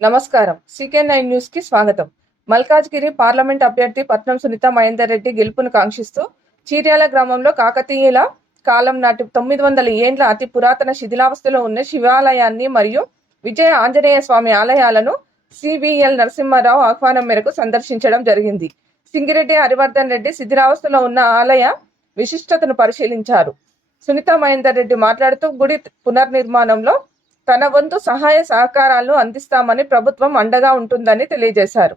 నమస్కారం. CK nine న్యూస్కి స్వాగతం. మల్కాజ్గిరి పార్లమెంట్ అభ్యర్థి పట్నం సునీత మహేందర్ రెడ్డి గెలుపును కాంక్షిస్తూ చీర్యాల గ్రామంలో కాకతీయుల కాలం నాటి తొమ్మిది వందల ఏండ్ల అతి పురాతన శిథిలావస్థలో ఉన్న శివాలయాన్ని మరియు విజయ ఆంజనేయ స్వామి ఆలయాలను సిబిఎల్ నరసింహారావు ఆహ్వానం మేరకు సందర్శించడం జరిగింది. సింగిరెడ్డి హరివర్ధన్ రెడ్డి శిథిలావస్థలో ఉన్న ఆలయ విశిష్టతను పరిశీలించారు. సునీత మహేందర్ రెడ్డి మాట్లాడుతూ గుడి పునర్నిర్మాణంలో తన వంతు సహాయ సహకారాలను అందిస్తామని ప్రభుత్వం అండగా ఉంటుందని తెలియజేశారు.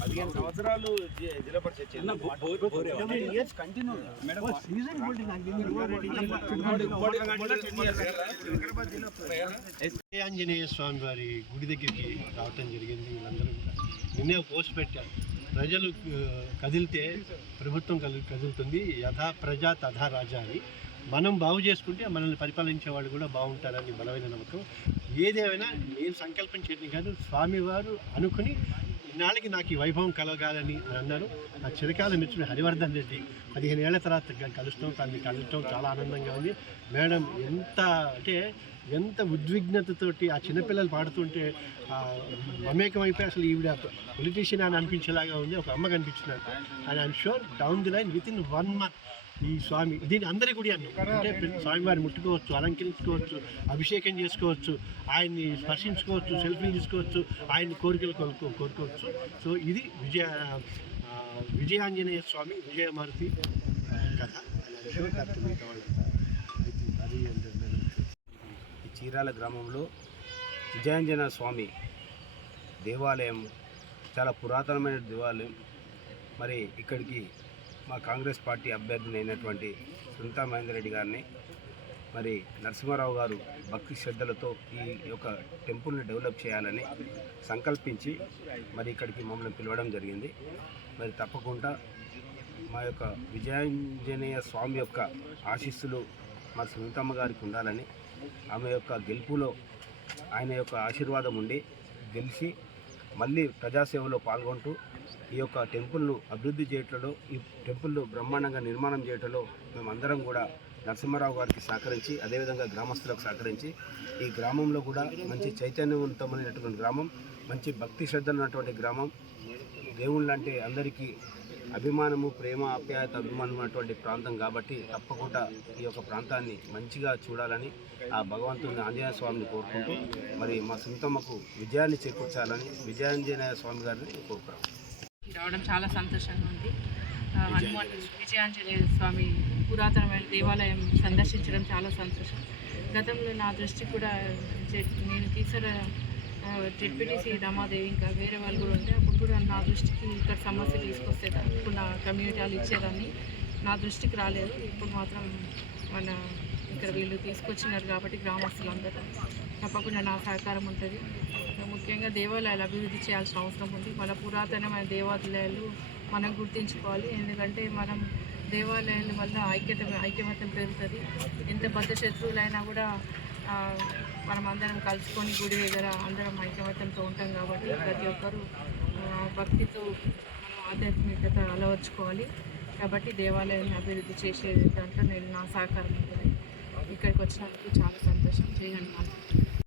పదిహేను సంవత్సరాలు zilla parishad continue madam season Anjaneya Swami వారి గుడి దగ్గరికి రావటం జరిగింది వీళ్ళందరూ కూడా. నిన్నే పోస్ట్ పెట్టారు. ప్రజలు కదిలితే ప్రభుత్వం కలు కదులుతుంది. యథా ప్రజా తథా రాజా అని. మనం బాగు చేసుకుంటే మనల్ని పరిపాలించే వాళ్ళు కూడా బాగుంటారని బలమైన నమ్మకం. ఏదేమైనా నేను సంకల్పం చేయడం కాదు స్వామివారు అనుకుని ఇన్నాళ్ళకి నాకు ఈ వైభవం కలగాలని అన్నారు. నా చిరకాల మిత్రుడు హరివర్ధన్ రెడ్డి పదిహేను ఏళ్ళ తర్వాత కలుస్తాం తనని కలవటం చాలా ఆనందంగా ఉంది. మేడం ఎంత అంటే ఎంత ఉద్విగ్నతతోటి ఆ చిన్నపిల్లలు పాడుతుంటే మమేకం అయిపోయి అసలు ఈవిడ పొలిటీషియన్ అని అనిపించేలాగా ఉంది ఒక అమ్మ కనిపించినారు and I'm sure down the line with in one month ఈ స్వామి దీన్ని అందరి గుడి అన్నాం. అంటే స్వామివారిని ముట్టుకోవచ్చు అలంకరించుకోవచ్చు అభిషేకం చేసుకోవచ్చు ఆయన్ని స్పర్శించుకోవచ్చు సెల్ఫీలు తీసుకోవచ్చు ఆయన్ని కోరికలు కోరుకో కోరుకోవచ్చు. సో ఇది విజయ విజయాంజనేయ స్వామి విజయమారుతి కథ. ఈ చీరాల గ్రామంలో విజయాంజన స్వామి దేవాలయం చాలా పురాతనమైన దేవాలయం. మరి ఇక్కడికి మా కాంగ్రెస్ పార్టీ అభ్యర్థిని అయినటువంటి సునీతా మహేందర్ రెడ్డి గారిని మరి నరసింహారావు గారు భక్తి శ్రద్ధలతో ఈ యొక్క టెంపుల్ని డెవలప్ చేయాలని సంకల్పించి మరి ఇక్కడికి మమ్మల్ని పిలవడం జరిగింది. మరి తప్పకుండా మా యొక్క విజయాంజనేయ స్వామి యొక్క ఆశీస్సులు మా సునీతమ్మ గారికి ఉండాలని ఆమె యొక్క గెలుపులో ఆయన యొక్క ఆశీర్వాదం ఉండి గెలిచి మళ్ళీ ప్రజాసేవలో పాల్గొంటూ ఈ యొక్క టెంపుల్ను అభివృద్ధి చేయటంలో ఈ టెంపుల్ను బ్రహ్మాండంగా నిర్మాణం చేయటంలో మేమందరం కూడా నరసింహారావు గారికి సహకరించి అదేవిధంగా గ్రామస్తులకు సహకరించి ఈ గ్రామంలో కూడా మంచి చైతన్యవంతమైనటువంటి గ్రామం మంచి భక్తి శ్రద్ధలు ఉన్నటువంటి గ్రామం. దేవుళ్ళు అంటే అందరికీ అభిమానము ప్రేమ ఆప్యాయత అభిమానం ఉన్నటువంటి ప్రాంతం కాబట్టి తప్పకుండా ఈ యొక్క ప్రాంతాన్ని మంచిగా చూడాలని ఆ భగవంతుని ఆంజనేయ స్వామిని కోరుకుంటూ మరి మా సుంతమ్మకు విజయాన్ని చేకూర్చాలని విజయాంజనేయ స్వామి గారిని కోరుకున్నాం. రావడం చాలా సంతోషంగా ఉంది. హనుమాన్ విజయాంజనేయ స్వామి పురాతనమైన దేవాలయం సందర్శించడం చాలా సంతోషం. గతంలో నా దృష్టి కూడా నేను తీసిన జెడ్పీటీసీ రమాదేవి ఇంకా వేరే వాళ్ళు కూడా ఉంటే అప్పుడు కూడా నా దృష్టికి ఇక్కడ సమస్య తీసుకొస్తే తప్పకుండా కమ్యూనిటీ వాళ్ళు ఇచ్చేదాన్ని. నా దృష్టికి రాలేదు. ఇప్పుడు మాత్రం మన ఇక్కడ వీళ్ళు తీసుకొచ్చినారు కాబట్టి గ్రామస్తులందరూ తప్పకుండా నా సహకారం ఉంటుంది. ముఖ్యంగా దేవాలయాలు అభివృద్ధి చేయాల్సిన అవసరం ఉంది. మన పురాతనమైన దేవాలయాలు మనం గుర్తించుకోవాలి. ఎందుకంటే మనం దేవాలయాల వల్ల ఐక్యత ఐక్యమత్యం పెరుగుతుంది. ఎంత బద్ధ శత్రువులైనా కూడా మనం అందరం కలుసుకొని గుడి దగ్గర అందరం ఐక్యమత్యంతో ఉంటాం కాబట్టి ప్రతి ఒక్కరూ భక్తితో ఆధ్యాత్మికత అలవర్చుకోవాలి. కాబట్టి దేవాలయాన్ని అభివృద్ధి చేసే దాంట్లో నేను నా సహకారం ఉంటుంది ఇక్కడికి వచ్చినందుకు చాలా సంతోషం. చేయండి